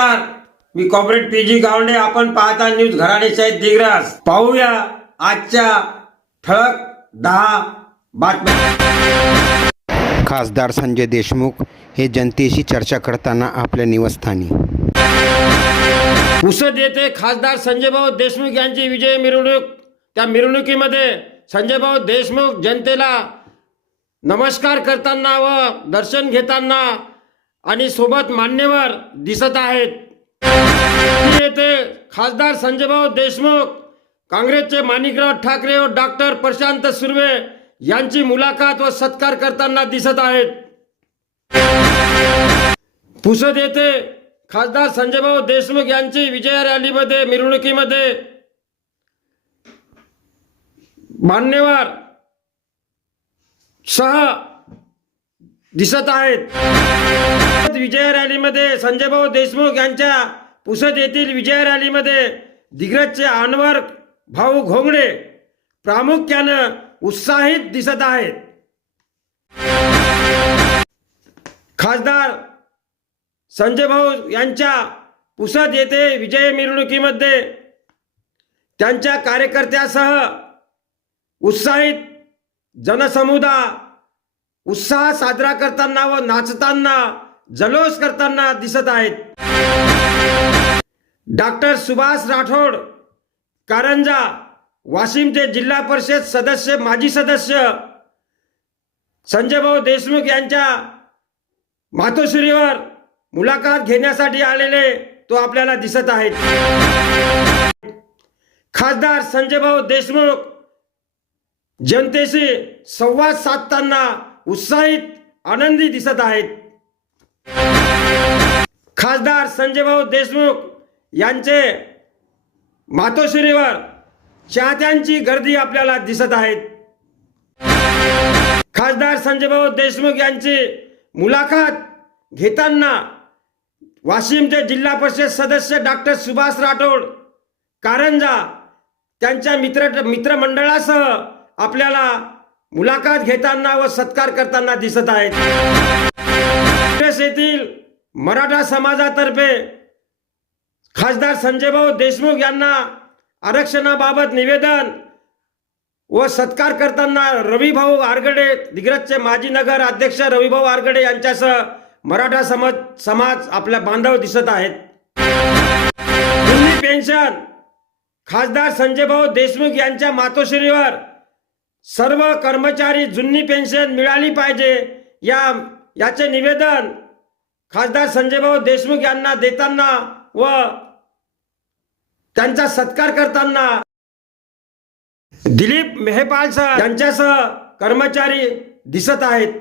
नमस्कार. मी comrade P G Gawande. आपण पाहता न्यूज घराणेचे आहेत दिग्रास. पाहूया आजच्या ठळक दहा बातम्या. खासदार संजय देशमुख हे जनतेशी चर्चा करताना आपल्या निवासस्थानी. पुसद येथे खासदार संजयभाऊ देशमुख यांची विजय मिरवणूक. त्या मिरवणुकीमध्ये संजयभाऊ देशमुख जनतेला नमस्कार करताना व दर्शन घेताना आणि सोबत मान्यवर दिसत आहेत. येथे खासदार संजयभाऊ देशमुख काँग्रेसचे माणिकराव ठाकरे व डॉक्टर प्रशांत सुर्वे यांची मुलाखत व सत्कार करताना दिसत आहेत. पुसद येथे खासदार संजयभाऊ देशमुख यांची विजय रॅलीमध्ये मिरवणुकीमध्ये मान्यवर सह दिसत आहेत. विजय रॅलीमध्ये संजयभाऊ देशमुख यांच्या पुसद येथील विजय रॅलीमध्ये दिग्रजचे अनवर भाऊ घोंगडे प्रामुख्यानं उत्साहित दिसत आहेत. खासदार संजय भाऊ यांच्या पुसद येथे विजय मिरवणुकीमध्ये त्यांच्या कार्यकर्त्यासह उत्साहित जनसमुदाय उत्साह साजरा करताना व नाचताना जल्लोष करताना दिसत आहेत. डॉक्टर सुभाष राठोड कारंजा वाशिमचे जिल्हा परिषद सदस्य माजी सदस्य संजयभाऊ देशमुख यांच्या मातोश्रीवर मुलाखत घेण्यासाठी आलेले तो आपल्याला दिसत आहेत. खासदार संजयभाऊ देशमुख जनतेशी संवाद साधताना उत्साहित आनंदी दिसत आहेत. खासदार संजयभाऊ देशमुख यांचे मातोश्रीवर चाहत्यांची गर्दी आपल्याला दिसत आहेत. खासदार संजयभाऊ देशमुख यांची मुलाखत घेताना वाशिमचे जिल्हा परिषद सदस्य डॉक्टर सुभाष राठोड कारंजा त्यांच्या मित्र मित्रमंडळासह आपल्याला मुलाखत घेताना व सत्कार करताना दिसत आहेत. काँग्रेस येथील मराठा समाजातर्फे खासदार संजयभाऊ देशमुख यांना आरक्षणाबाबत निवेदन व सत्कार करताना रविभाऊ आरगडे दिग्रजचे माजी नगर अध्यक्ष रविभाऊ आरगडे यांच्यासह मराठा समाज समाज आपल्या बांधव दिसत आहेत. पेन्शन खासदार संजयभाऊ देशमुख यांच्या मातोश्रीवर सर्व कर्मचारी जुनी पेन्शन मिळाली पाहिजे. या याचे निवेदन खासदार संजयभाऊ देशमुख यांना देताना व त्यांचा सत्कार करताना दिलीप मेहपाल सर यांच्यासह कर्मचारी दिसत आहेत.